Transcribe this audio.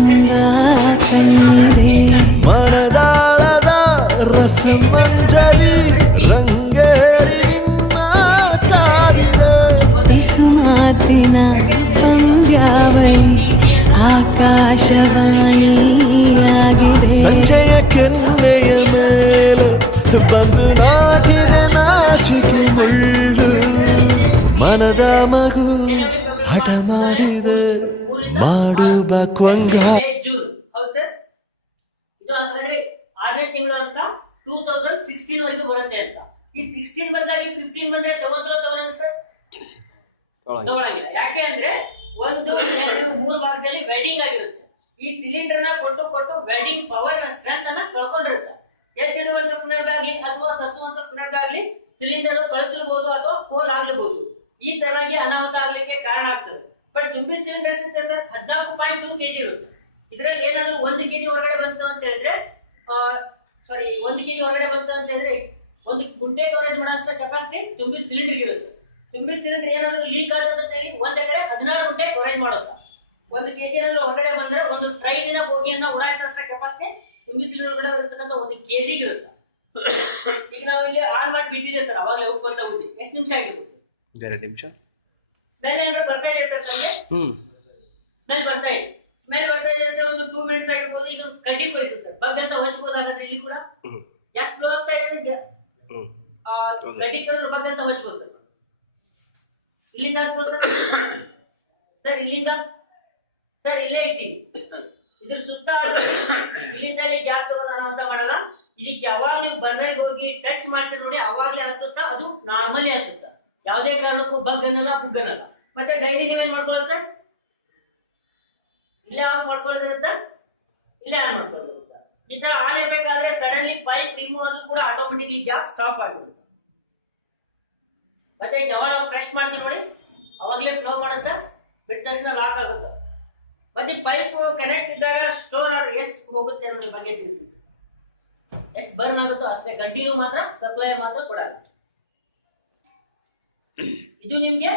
ತುಂಬ ಕಣ್ಣಿದೆ ಮನದಾಳದ ರಸಮಂಜರಿ ರಂಗೇರಿ ನಿನ್ನ ಕಾದಿದೆ ಬಿಸು ಮಾತಿನ ಪಂದ್ಯಾವಳಿ ಆಕಾಶವಾಣಿಯಾಗಿದೆ ಸಂಜೆಯ ಕೆನ್ನೆಯ ಮೇಲೆ ಬಂದು ನಾಟಿದೆ ನಾಚಿಕೆ ಮುಳ್ಳು ಮನದ ಮಗು ಹಠ ಮಾಡಿದೆ ಮಾಡುವ ಕೊಂಗ ಜೂನ್ ಹೌದು ಸರ್. ಇದು ಹಾಗಾದ್ರೆ 6ನೇ ತಿಂಗಳು ಅಂತ 2016 ವರೆಗೂ ಬರುತ್ತೆ ಅಂತ. ಈ 16 ಬದಲಾಗಿ 15 ಬಂದ್ರೆ ತಗೊಂಡ್ರೆ ಸರ್ ತಗೊಳಂಗಿಲ್ಲ. ಯಾಕೆ ಅಂದ್ರೆ 1 2 3 ಭಾಗದಲ್ಲಿ ವೆಲ್ಡಿಂಗ್ ಆಗಿರುತ್ತೆ. ಈ ಸಿಲಿಂಡರ್ ನ ಕೊಟ್ಟು ಕೊಟ್ಟು ವೆಲ್ಡಿಂಗ್ ಪವರ್ ಸ್ಟ್ರೆಂತ್ ಅನ್ನ ಕಳ್ಕೊಂಡಿರುತ್ತೆ. ಎತ್ತಿಡುವಂತ ಸಂದರ್ಭ ಆಗಲಿ ಅಥವಾ ಸಸುವಂತ ಸಂದರ್ಭ ಆಗಲಿ ಸಿಲಿಂಡರ್ ಕಳಚಿರಬಹುದು ಅಥವಾ ಹೋಲ್ ಆಗಬಹುದು. ಈ ತರವಾಗಿ ಅನಾಹುತ ಆಗ್ಲಿಕ್ಕೆ ಕಾರಣ ಆಗ್ತದೆ. ಬಟ್ ತುಂಬಿ ಸಿಲಿಂಡರ್ ಇರುತ್ತೆ ಸರ್ 14.2 kg ಇರುತ್ತೆ. ಇದರಲ್ಲಿ ಏನಾದ್ರು 1 kg ಹೊರಗಡೆ ಬಂತು ಅಂತ ಹೇಳಿದ್ರೆ ಸಾರಿ 1 kg ಹೊರಗಡೆ ಬಂತು ಅಂತ ಹೇಳಿದ್ರೆ ಒಂದು ಗುಂಟೆ ಕವರೇಜ್ ಮಾಡೋಷ್ಟು ಕೆಪಾಸಿಟಿ ತುಂಬಿ ಸಿಲಿಂಡರ್ ಇರುತ್ತೆ. ತುಂಬಿ ಸಿಲಿಂಡರ್ ಏನಾದ್ರು ಲೀಕ್ ಆಗುತ್ತೆ ಅಂತ ಹೇಳಿ ಒಂದ್ ಎಕರೆ 16 ಗುಂಟೆ ಕವರೇಜ್ ಮಾಡುತ್ತೆ. 1 kg ಏನಾದ್ರು ಹೊರಗಡೆ ಬಂದ್ರೆ ಒಂದು ಟ್ರೈನಿನ ಬೋಗಿಯನ್ನ ಉಡಾಯಿಸೋ ಕೆಪಾಸಿಟಿ ತುಂಬಿ ಸಿಲಿಂಡರ್ ಹೊರಗಡೆ ಇರತಕ್ಕಂತ 1 kg ಇರುತ್ತೆ. ಈಗ ನಾವು ಇಲ್ಲಿ ಆನ್ ಮಾಡಿ ಬಿಟ್ಟಿದೆ ಸರ್ ಅವಾಗಲೇ ಉಪ್ಪು ಅಂತ ಉದ್ದಿ ಎಷ್ಟು ನಿಮಿಷ ಆಗಿರ್ಬೋದು ಸರ್? 2 ನಿಮಿಷ. ಸ್ಮೆಲ್ ಏನಾದ್ರು ಬರ್ತಾ ಇದೆ ಸರ್ ತಮಗೆ? ಸ್ಮೆಲ್ ಬರ್ತಾ ಇದೆ. ಸ್ಮೆಲ್ ಬರ್ತಾ ಇದೆ ಅಂದ್ರೆ ಒಂದು 2 ಮಿನಿಟ್ಸ್ ಆಗಿರ್ಬೋದು. ಈಗ ಕಡ್ಡಿ ಕೊಯ್ತು ಸರ್ ಬಗ್ಗೆ ಅಂತ ಹೊಚ್ಬೋದಾಗತ್ತೆ. ಇಲ್ಲಿ ಕೂಡ ಗ್ಯಾಸ್ ಫ್ಲೋ ಆಗ್ತಾ ಇದೆ ಅಂದ್ರೆ ಕಡ್ಡಿ ಕಡಿದ್ರೆ ಬಗ್ಗೆ ಅಂತ ಹೊಚ್ಬೋದು ಸರ್. ಇಲ್ಲಿಂದ ಹಾಕ್ಬೋದು ಸರ್. ಸರ್ ಇಲ್ಲಿಂದ ಸರ್ ಇಲ್ಲೇ ಇಟ್ಟಿನಿ ಇದ್ರ ಸುತ್ತ ಇಲ್ಲಿಂದ ಇಲ್ಲಿ ಗ್ಯಾಸ್ ತಗೊಂಡು ಅನಾಹುತ ಮಾಡಲ್ಲ. ಇದಕ್ಕೆ ಯಾವಾಗ ನೀವು ಬರ್ನರ್ಗೆ ಹೋಗಿ ಟಚ್ ಮಾಡ್ತೀರಿ ನೋಡಿ ಅವಾಗಲೇ ಹತ್ತುತ್ತಾ ಅದು ನಾರ್ಮಲಿ ಹತ್ತುತ್ತಾ. ಯಾವುದೇ ಕಾರಣಕ್ಕೂ ಬಗ್ ಅನ್ನಲ್ಲ ಹುಗ್ಗನಲ್ಲ. ಮತ್ತೆ ಡೈಲಿ ನೀವೇನ್ ಮಾಡ್ಕೊಳ್ಳೋದು ಸರ್? ಇಲ್ಲೇ ಆಫ್ ಮಾಡ್ಕೊಳ್ಳೋದ್ರಿಂದ ಇಲ್ಲೇ ಆನ್ ಮಾಡ್ಕೊಳ್ಳೋದ್ರಿಂದ ಈ ತರ ಆನ್ ಇರ್ಬೇಕಾದ್ರೆ ಸಡನ್ಲಿ ಪೈಪ್ ರಿಮೂವ್ ಆದ್ರೂ ಕೂಡ ಆಟೋಮೆಟಿಕ್ಲಿ ಗ್ಯಾಸ್ ಸ್ಟಾಪ್ ಆಗಿರುತ್ತೆ. ಮತ್ತೆ ಯಾವಾಗ ನಾವು ಫ್ರೆಶ್ ಮಾಡ್ತೀವಿ ನೋಡಿ ಅವಾಗಲೇ ಫ್ಲೋ ಮಾಡುತ್ತೆ. ಬಿಟ್ಟ ತಕ್ಷಣ ಲಾಕ್ ಆಗುತ್ತೆ. ಮತ್ತೆ ಪೈಪ್ ಕನೆಕ್ಟ್ ಇದ್ದಾಗ ಸ್ಟೋರ್ ಆದ್ರೆ ಎಷ್ಟು ಹೋಗುತ್ತೆ ಅನ್ನೋದ್ರ ಬಗ್ಗೆ ತಿಳಿಸಿ ಸರ್. ಎಷ್ಟು ಬರ್ನ್ ಆಗುತ್ತೋ ಅಷ್ಟೇ ಕಂಟಿನ್ಯೂ ಮಾತ್ರ ಸಪ್ಲೈ ಮಾತ್ರ ಕೊಡಲ್ಲ. ಇದು ನಿಮ್ಗೆ